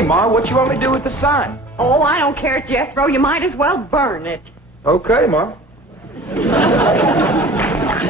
Hey, Ma, what you want me to do with the sign? Oh, I don't care, Jethro. You might as well burn it. Okay, Ma.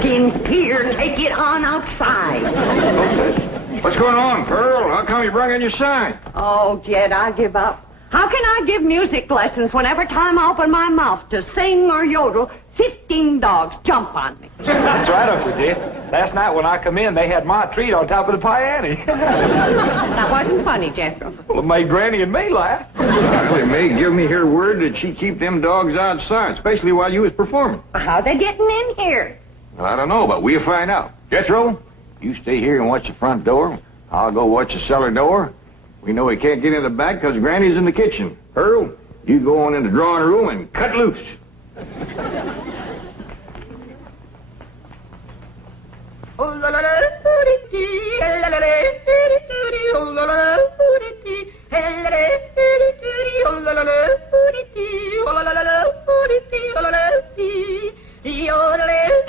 In here, take it on outside. Okay. What's going on, Pearl? How come you brought in your sign? Oh, Jed, I give up. How can I give music lessons when every time I open my mouth to sing or yodel, 15 dogs jump on me? That's right, Uncle Jed. Last night when I come in, they had my treat on top of the piano. That wasn't funny, Jethro. Well, it made Granny and me laugh. Well, it may give me her word that she'd keep them dogs outside, especially while you was performing. How they getting in here? Well, I don't know, but we'll find out. Jethro, you stay here and watch the front door. I'll go watch the cellar door. We know he can't get in the back because Granny's in the kitchen. Pearl, you go on in the drawing room and cut loose.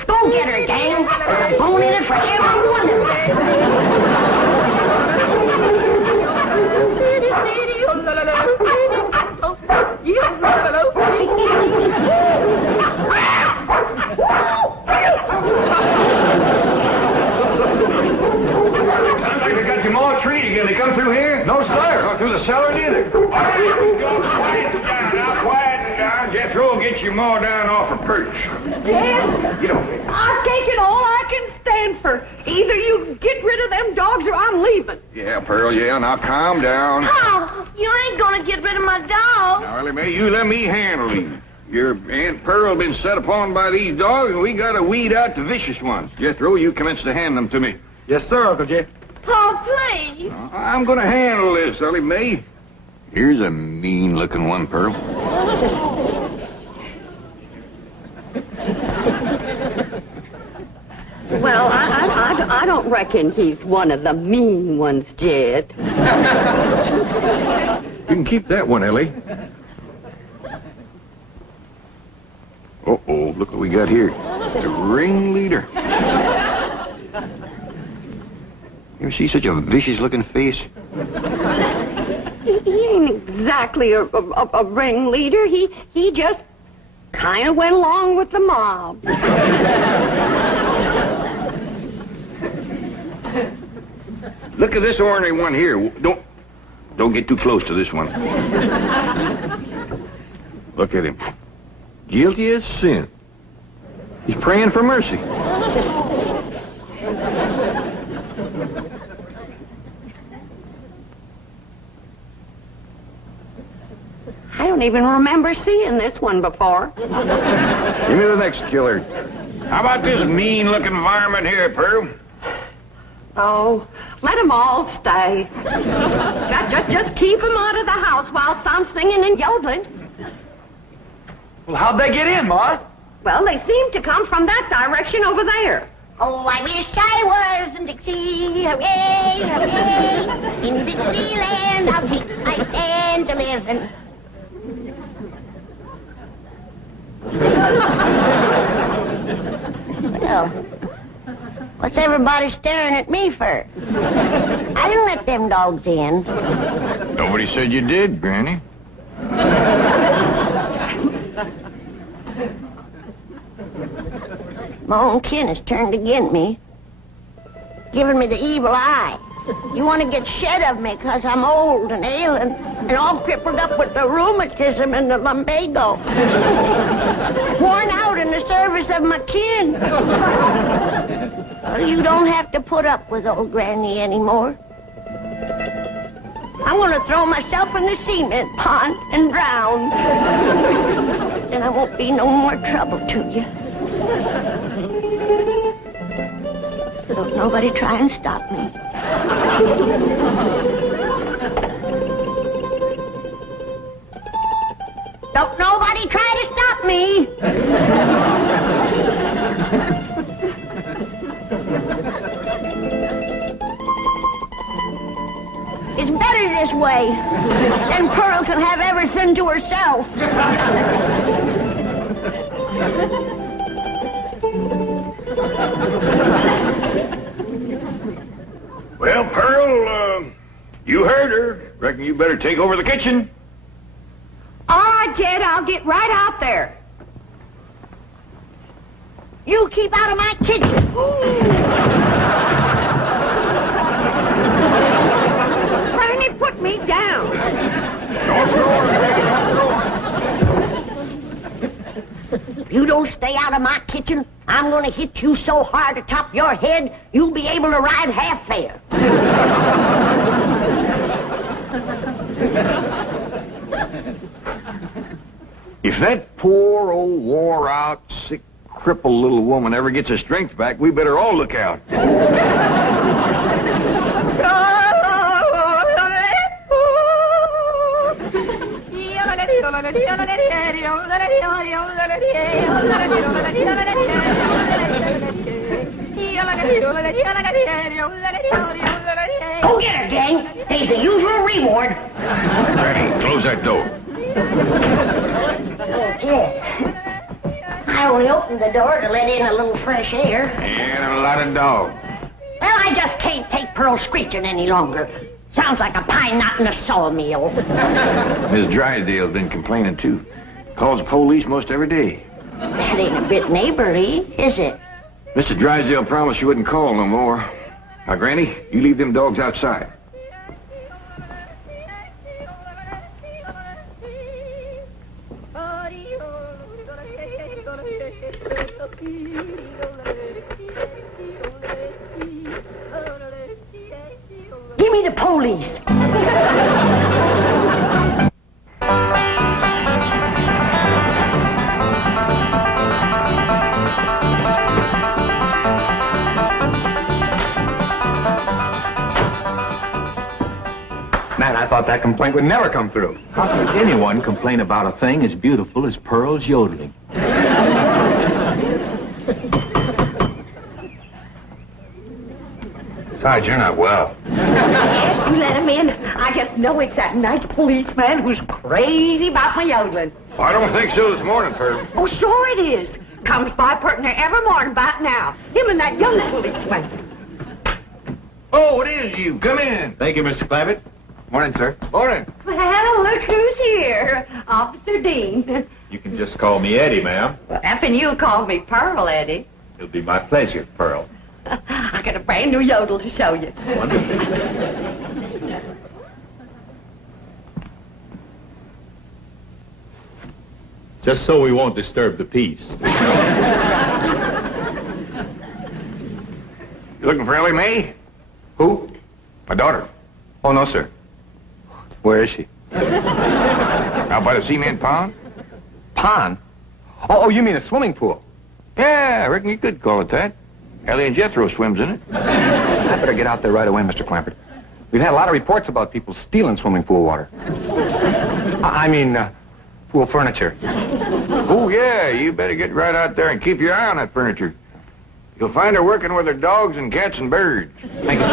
Go get her, gang. I'm going in it for every one of Sounds like they got your more treat again. They come through here? No, sir. Or through the cellar neither. All right, go quiet down. Now, quiet down. Jethro will get you more down off a perch. Dad, Get over here. I've taken all I can stand for. Either you get rid of them dogs or I'm leaving. Yeah, Pearl, yeah. Now, calm down. Oh, you ain't gonna get rid of my dog. Now, Ellie Mae, you let me handle him. Your Aunt Pearl been set upon by these dogs, and we gotta weed out the vicious ones. Jethro, you commence to hand them to me. Yes, sir, Uncle Jed. Oh, please. I'm gonna handle this, Ellie Mae. Here's a mean-looking one, Pearl. Well, I don't reckon he's one of the mean ones, Jed. You can keep that one, Ellie. Uh-oh, look what we got here. The ringleader. You ever see such a vicious-looking face? He ain't exactly a ringleader. He just kind of went along with the mob. Look at this ornery one here. Don't get too close to this one. Look at him. Guilty as sin. He's praying for mercy. I don't even remember seeing this one before. Give me the next killer. How about this mean-looking varmint here, Pearl? Oh, let them all stay. Just keep them out of the house whilst I'm singing and yodeling. Well, how'd they get in, Ma? Well, they seem to come from that direction over there. Oh, I wish I was in Dixie, hooray, hooray. In Dixieland, I'll take my stand to living. Well, what's everybody staring at me for? I didn't let them dogs in. Nobody said you did, Granny. My own kin has turned against me, giving me the evil eye. You want to get shed of me because I'm old and ailing and all crippled up with the rheumatism and the lumbago. Worn out in the service of my kin. Well, you don't have to put up with old Granny anymore. I want to throw myself in the cement pond and drown. Then I won't be no more trouble to you. Don't nobody try and stop me. Don't nobody try to stop me. It's better this way. Then Pearl can have everything to herself. Well, Pearl, you heard her. Reckon you better take over the kitchen. All right, Jed, I'll get right out there. You keep out of my kitchen. Bernie, put me down. If you don't stay out of my kitchen, I'm going to hit you so hard atop your head, you'll be able to ride half fare. If that poor old wore-out, sick, crippled little woman ever gets her strength back, we better all look out. Go get her, gang. There's the usual reward. Granny, close that door. Okay. I only opened the door to let in a little fresh air. And a lot of dogs. Well, I just can't take Pearl screeching any longer. Sounds like a pine knot in a sawmill. Miss Drysdale's been complaining, too. Calls the police most every day. That ain't a bit neighborly, is it? Mr. Drysdale promised she wouldn't call no more. Now, Granny, you leave them dogs outside. Give me the police. Man, I thought that complaint would never come through. How could anyone complain about a thing as beautiful as Pearl's yodeling? Besides, you're not well. You let him in. I just know it's that nice policeman who's crazy about my yodeling. I don't think so this morning, Pearl. Oh, sure it is. Comes by pert near every morning about now. Him and that young policeman. Oh, it is you. Come in. Thank you, Mr. Clavitt. Morning, sir. Morning. Well, look who's here. Officer Dean. You can just call me Eddie, ma'am. Well, effing you called me Pearl, Eddie. It'll be my pleasure, Pearl. I got a brand new yodel to show you. Wonderful. Just so we won't disturb the peace. You looking for Ellie Mae? Who? My daughter. Oh, no, sir. Where is she? Out by the cement pond? Pond? Oh, you mean a swimming pool? Yeah, I reckon you could call it that. Ellie and Jethro swims in it. I better get out there right away, Mr. Clampert. We've had a lot of reports about people stealing swimming pool water. I mean, pool furniture. Oh, yeah, you better get right out there and keep your eye on that furniture. You'll find her working with her dogs and cats and birds. Thank you.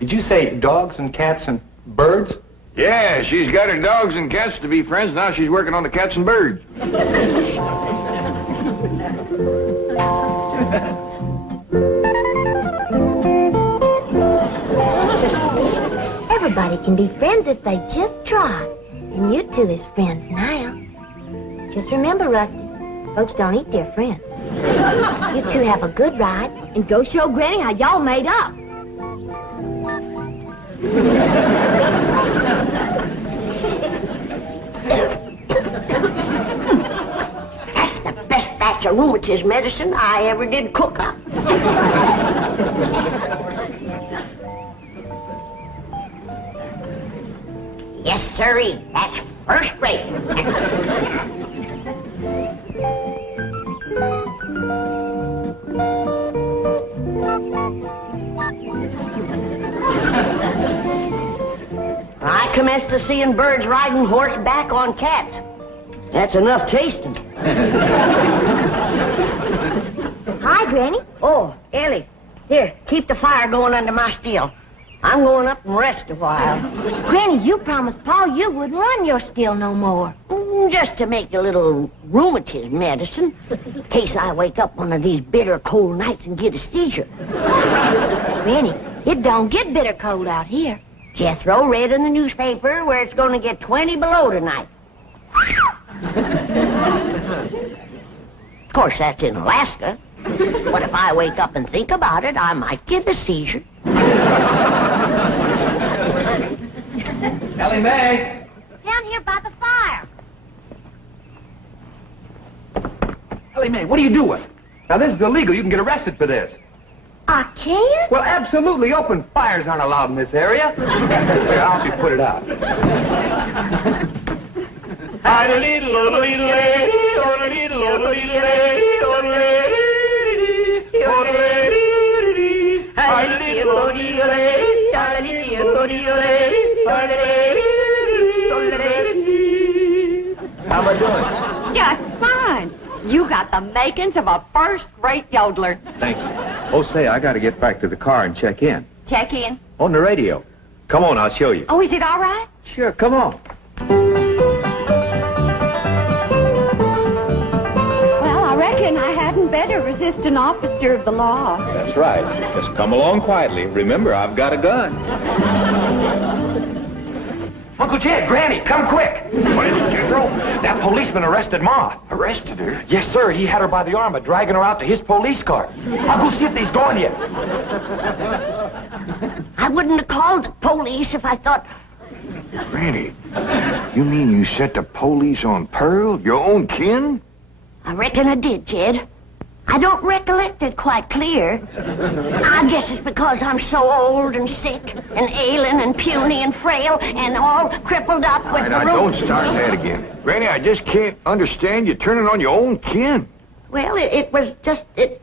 Did you say dogs and cats and birds? Yeah, she's got her dogs and cats to be friends. Now she's working on the cats and birds. Everybody can be friends if they just try. And you two is friends now. Just remember, Rusty, folks don't eat their friends. You two have a good ride and go show Granny how y'all made up. That's the best batch of rheumatism medicine I ever did cook up. Yes, sirree. That's first rate. I commenced to seeing birds riding horseback on cats. That's enough tasting. Hi, Granny. Oh, Ellie. Here, keep the fire going under my steel. I'm going up and rest a while. Granny, you promised Pa you wouldn't run your still no more. Just to make a little rheumatism medicine, in case I wake up one of these bitter cold nights and get a seizure. Granny, It don't get bitter cold out here. Jethro read in the newspaper where it's going to get 20 below tonight. Of course, that's in Alaska. But if I wake up and think about it, I might get a seizure. Ellie Mae! Down here by the fire. Ellie Mae, what are you doing? Now, this is illegal. You can get arrested for this. I can't? Well, absolutely. Open fires aren't allowed in this area. Here, I'll help you put it out. How am I doing? Just fine. You got the makings of a first-rate yodeler. Thank you. Oh, say, I got to get back to the car and check in. Check in. On the radio. Come on, I'll show you. Oh, is it all right? Sure, come on. Well, I reckon I hadn't better resist an officer of the law. That's right. Just come along quietly. Remember, I've got a gun. Uncle Jed, Granny, come quick. What is it, General? That policeman arrested Ma. Arrested her? Yes, sir. He had her by the arm, dragging her out to his police car. I'll go see if he's gone yet. I wouldn't have called the police if I thought... Granny, you mean you set the police on Pearl, your own kin? I reckon I did, Jed. I don't recollect it quite clear. I guess it's because I'm so old and sick and ailing and puny and frail and all crippled up with Now, don't start that again. Granny, I just can't understand you turning on your own kin. Well, it was just... It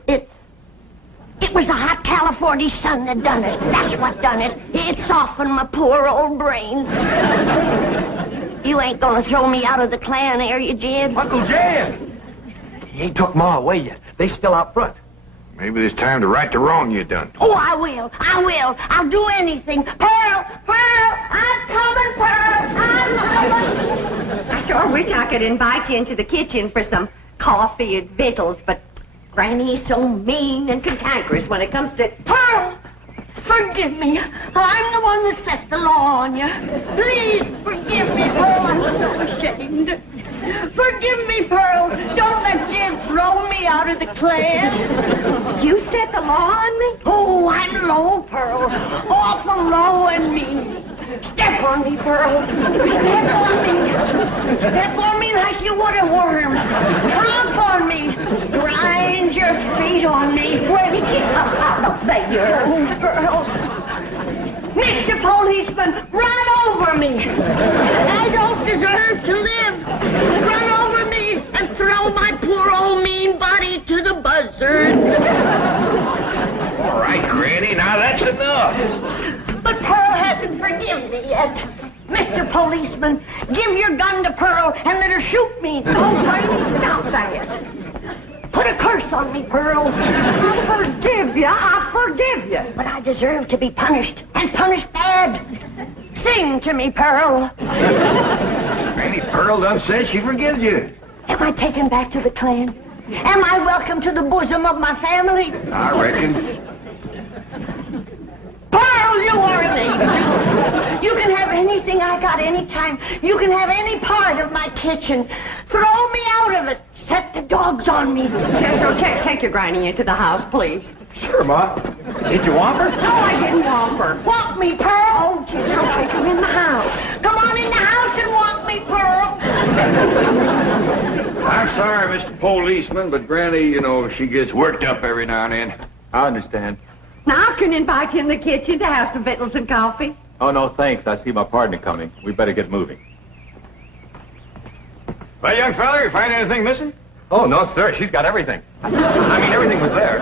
was the hot California sun that done it. That's what done it. It softened my poor old brain. You ain't gonna throw me out of the clan, are you, Jed? Uncle Jed! He ain't took Ma away yet. They still out front. Maybe it's time to right the wrong you done. Oh, I will. I'll do anything. Pearl! I'm coming, Pearl! I'm coming! I sure wish I could invite you into the kitchen for some coffee and victuals, but Granny's so mean and cantankerous when it comes to... Pearl! Forgive me. I'm the one that set the law on you. Please forgive me, Pearl. I'm so ashamed. Forgive me, Pearl. Don't let Jim throw me out of the clan. You set the law on me? Oh, I'm low, Pearl. Awful low and mean. Step on me, Pearl. Step on me. Step on me like you would a worm. Tromp on me. Grind your feet on me. When you get up out of there, Pearl. Mr. Policeman, run over me. I don't deserve to live. Run over me and throw my poor old mean body to the buzzard. All right, Granny, now that's enough. But Pearl hasn't forgiven me yet. Mr. Policeman, give your gun to Pearl and let her shoot me. Oh, Granny, stop that. Put a curse on me, Pearl. I forgive you. But I deserve to be punished, and punished bad. Sing to me, Pearl. Granny, Pearl done said she forgives you. Am I taken back to the clan? Am I welcome to the bosom of my family? I reckon. Pearl, you are an angel. You can have anything I got anytime. You can have any part of my kitchen. Throw me out of it. Set the dogs on me. Take your Granny into the house, please. Sure, Ma. Did you want her? No, I didn't want her. Walk me, Pearl. Oh, Jethro, take her in the house. Come on in the house and walk me, Pearl. I'm sorry, Mr. Policeman, but Granny, you know, she gets worked up every now and then. I understand. Now I can invite you in the kitchen to have some victuals and coffee. Oh, no, thanks. I see my partner coming. We better get moving. Well, young fella, you find anything missing? Oh, no, sir. She's got everything. I mean, everything was there.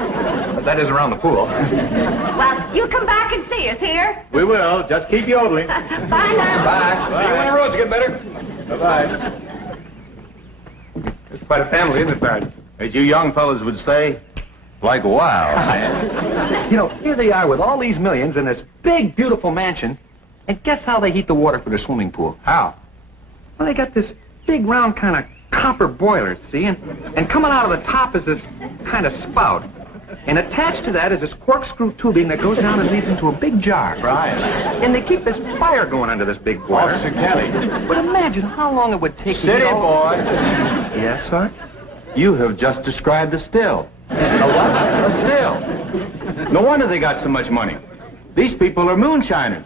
But that is around the pool. Well, you come back and see us here. We will. Just keep yodeling. Bye now. Bye. See you when the roads get better. Bye-bye. It's quite a family, isn't it, Sergeant? As you young fellas would say, like wow. You know, here they are with all these millions in this big, beautiful mansion. And guess how they heat the water for their swimming pool? How? Well, they got this big, round kind of copper boiler, see? And coming out of the top is this kind of spout. And attached to that is this corkscrew tubing that goes down and leads into a big jar. Right. And they keep this fire going under this big boiler. Officer Kelly. But imagine how long it would take to City get all... boy. Yes, sir? You have just described a still. A what? A still. No wonder they got so much money. These people are moonshiners.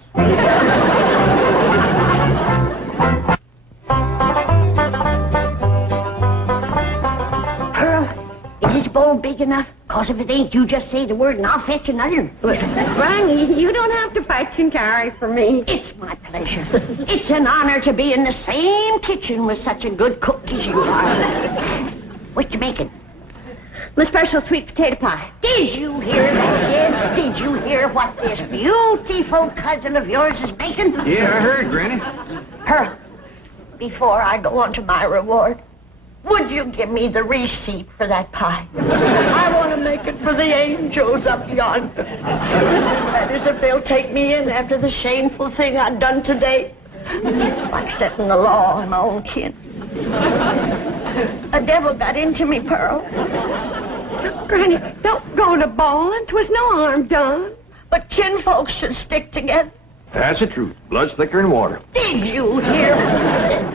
Pearl, is this bowl big enough? Cause if it ain't, you just say the word and I'll fetch another. Granny, you don't have to fetch and carry for me. It's my pleasure. It's an honor to be in the same kitchen with such a good cook as you are. What you making? My special sweet potato pie. Did you hear that, kid? Did you hear what this beautiful cousin of yours is making? Yeah, I heard, Granny. Pearl, before I go on to my reward, would you give me the receipt for that pie? I want to make it for the angels up yonder. That is, if they'll take me in after the shameful thing I've done today. Like setting the law on my own kin. A devil got into me, Pearl. Granny, don't go to bawling. 'Twas no harm done. But kinfolks should stick together. That's the truth. Blood's thicker than water. Did you hear what he said?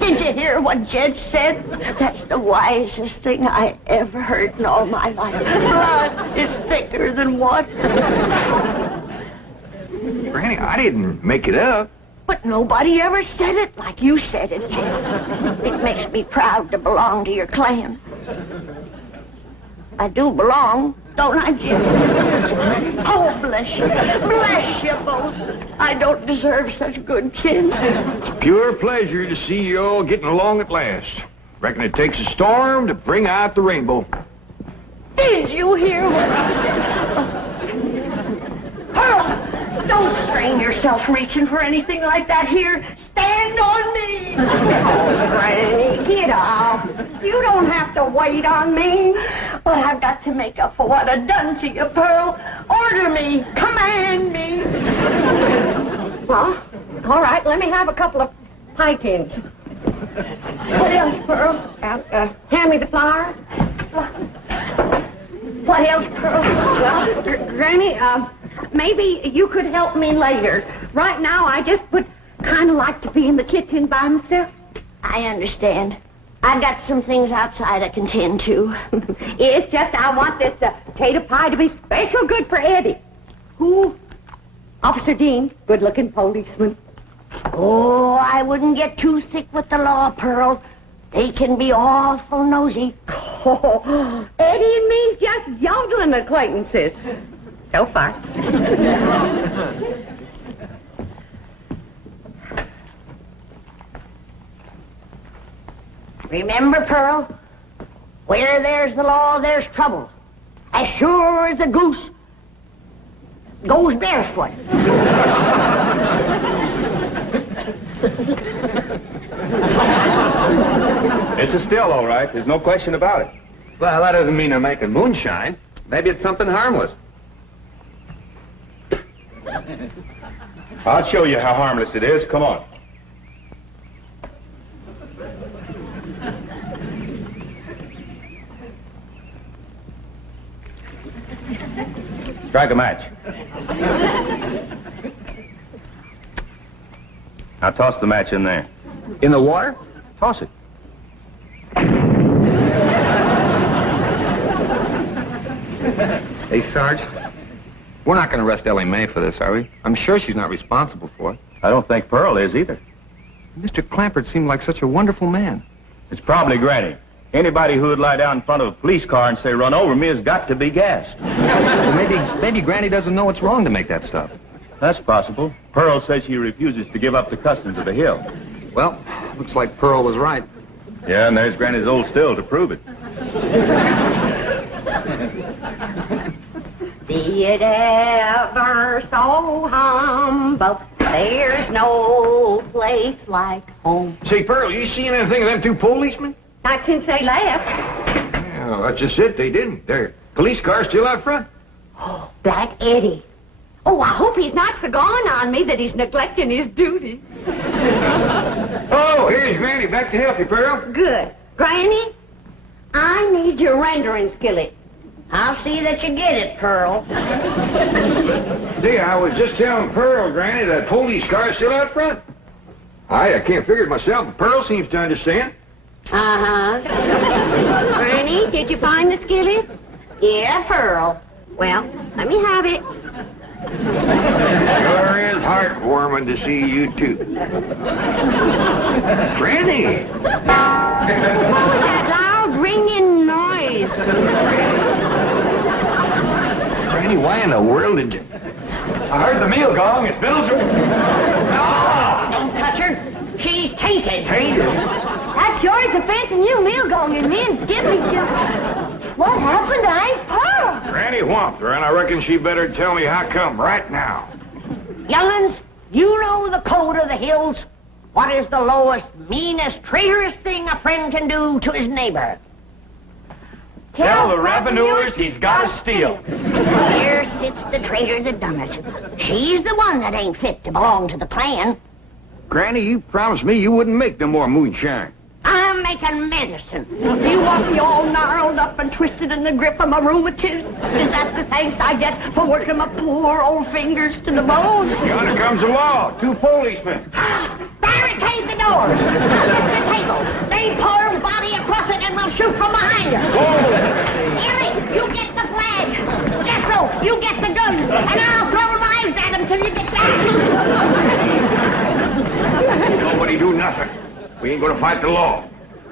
Did you hear what Jed said? That's the wisest thing I ever heard in all my life. Blood is thicker than water. Granny, I didn't make it up. But nobody ever said it like you said it, Jed. It makes me proud to belong to your clan. I do belong, don't I, Jed? Oh, bless you. Bless you both. I don't deserve such good kin. It's a pure pleasure to see you all getting along at last. Reckon it takes a storm to bring out the rainbow. Did you hear what I said? Pearl, don't strain yourself reaching for anything like that here. Stand on me. Oh, Granny, get up. You don't have to wait on me. But I've got to make up for what I've done to you, Pearl. Order me. Command me. Well, all right, let me have a couple of pie tins. What else, Pearl? Hand me the flour. What else, Pearl? Well, Granny, maybe you could help me later. Right now, I just would kind of like to be in the kitchen by myself. I understand. I've got some things outside I can tend to. It's just I want this potato pie to be special good for Eddie. Who? Officer Dean, good-looking policeman. Oh, I wouldn't get too thick with the law, Pearl. They can be awful nosy. Oh, Eddie and me's just yodeling acquaintances. So far. Remember, Pearl, where there's the law, there's trouble. As sure as a goose goes barefoot. It's a still, all right. There's no question about it. Well, that doesn't mean they're making moonshine. Maybe it's something harmless. I'll show you how harmless it is. Come on. Strike a match. Now toss the match in there. In the water? Toss it. Hey, Sarge, we're not going to arrest Ellie Mae for this, are we? I'm sure she's not responsible for it. I don't think Pearl is either. Mr. Clampert seemed like such a wonderful man. It's probably Granny. Anybody who would lie down in front of a police car and say, "Run over me," has got to be gassed. Well, maybe Granny doesn't know it's wrong to make that stuff. That's possible. Pearl says she refuses to give up the customs of the hill. Well, looks like Pearl was right. Yeah, and there's Granny's old still to prove it. Be it ever so humble, there's no place like home. Say, Pearl, you seen anything of them two policemen? Not since they left. Yeah, that's just it. They didn't. Their police car's still out front. Oh, Black Eddie. Oh, I hope he's not so gone on me that he's neglecting his duty. Oh, here's Granny. Back to help you, Pearl. Good. Granny, I need your rendering skillet. I'll see that you get it, Pearl. See, I was just telling Pearl, Granny, that police car's still out front. I can't figure it myself, but Pearl seems to understand. Uh-huh. Granny, did you find the skillet? Yeah, Pearl. Well, let me have it. Sure is heartwarming to see you two. Granny! That loud ringing noise. Granny, why in the world did you... I heard the meal gong. It's Biddle's... Don't touch her. She's tainted. That's yours, the fancy new meal going in me and Skippy's just... What happened to Aunt Pearl? Granny whomped her, and I reckon she better tell me how come right now. Young'uns, you know the code of the hills. What is the lowest, meanest, traitorous thing a friend can do to his neighbor? Tell the revenuers he's got to steal. Here sits the traitor that done it. She's the one that ain't fit to belong to the clan. Granny, you promised me you wouldn't make no more moonshine. I'm making medicine. Do you want me all gnarled up and twisted in the grip of my rheumatiz? Is that the thanks I get for working my poor old fingers to the bone? Yonder comes the law. 2 policemen. Barricade the door. Lift the table. Lay Pearl's body across it and we'll shoot from behind her. Ellie, you get the flag. Jethro, you get the guns. And I'll throw knives at him till you get back. Nobody do nothing. We ain't gonna fight the law.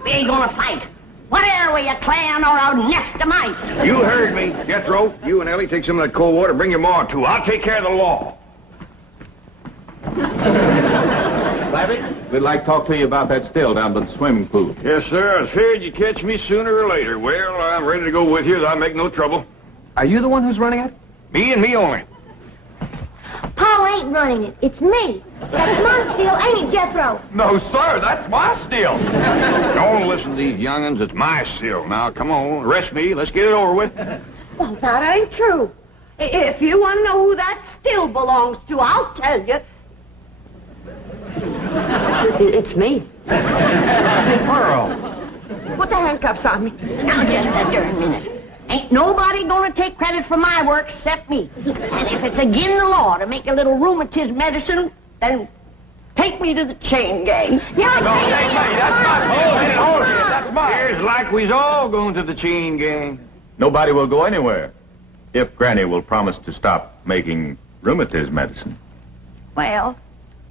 We ain't gonna fight. What are we, a clan or a nest of mice? You heard me. Jethro, you and Ellie take some of that cold water. Bring your ma, too. I'll take care of the law. Larry, we'd like to talk to you about that still down by the swimming pool. Yes, sir. I was feared you'd catch me sooner or later. Well, I'm ready to go with you. I'll make no trouble. Are you the one who's running it? Me and me only. Paul ain't running it. It's me. That's my still, ain't it, Jethro? No, sir, that's my still. Don't listen to these young'uns. It's my still. Now, come on. Arrest me. Let's get it over with. Well, that ain't true. If you want to know who that still belongs to, I'll tell you. It's me. Pearl. Put the handcuffs on me. Now, just a darn minute. Ain't nobody gonna take credit for my work except me. And if it's agin the law to make a little rheumatism medicine, then take me to the chain gang. Yeah, No, that's mine. Hold it. That's mine. Here's like we's all going to the chain gang. Nobody will go anywhere if Granny will promise to stop making rheumatism medicine. Well,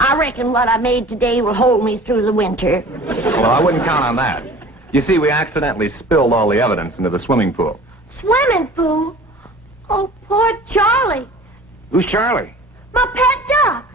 I reckon what I made today will hold me through the winter. Well, I wouldn't count on that. You see, we accidentally spilled all the evidence into the swimming pool. Swimming pool? Oh, poor Charlie. Who's Charlie? My pet duck.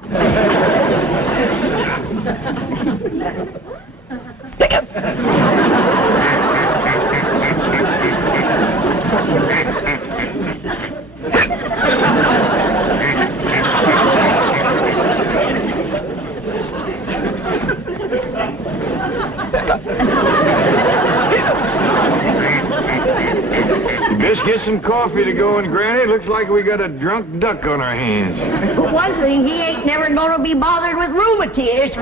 Best get some coffee to go in, Granny. Looks like we got a drunk duck on our hands. For one thing, he ain't never gonna be bothered with rheumatiz.